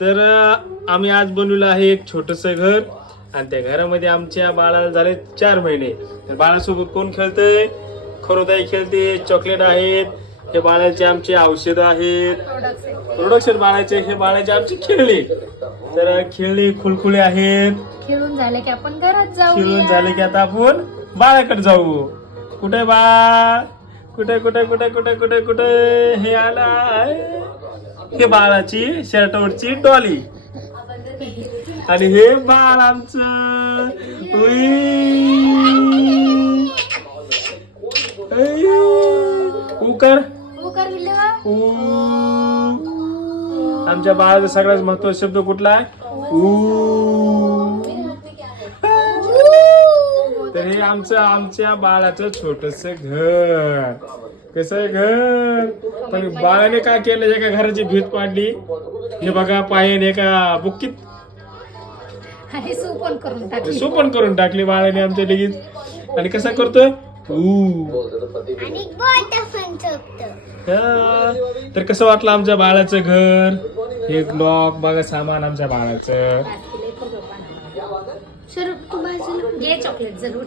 तर आम्ही आज बनवलं आहे एक छोटस घर आणि त्या घरामध्ये आमच्या बाळाला झाले 4 महिने. तर बाळासोबत कोण खेळतंय? खरोदाई खेळते, चॉकलेट आहेत, हे बाळाचे आमचे औषध आहेत, प्रोडक्शन बाळाचे, हे बाळाचे आमचे खेळणे. तर खेळणे खुलखुले आहेत. खेळून झाले की आपण घरात जाऊ. खेळून झाले की आता आपण बाळाकडे जाऊ. कुठे बाळ? कुठे कुठे कुठे कुठे कुठे कुठे? हे आला हे बाळाची शर्टवरची डॉली आणि हे बाळ आमचं. उकर आमच्या बाळाचा सगळ्यात महत्वाचा शब्द कुठला आहे? तर हे आमच्या बाळाचं छोटस घर. कसं आहे घर? पण बाळाने काय केलं? एका घराची भीत पाडली. हे बघा पायाने एका बुक्कीत सोपन करून टाकली बाळाने आमच्या लगेच. आणि कसा करतोय? तर कसं वाटलं आमच्या बाळाचं घर? हे लॉक बघा, सामान आमच्या बाळाचं. चॉकलेट जरूर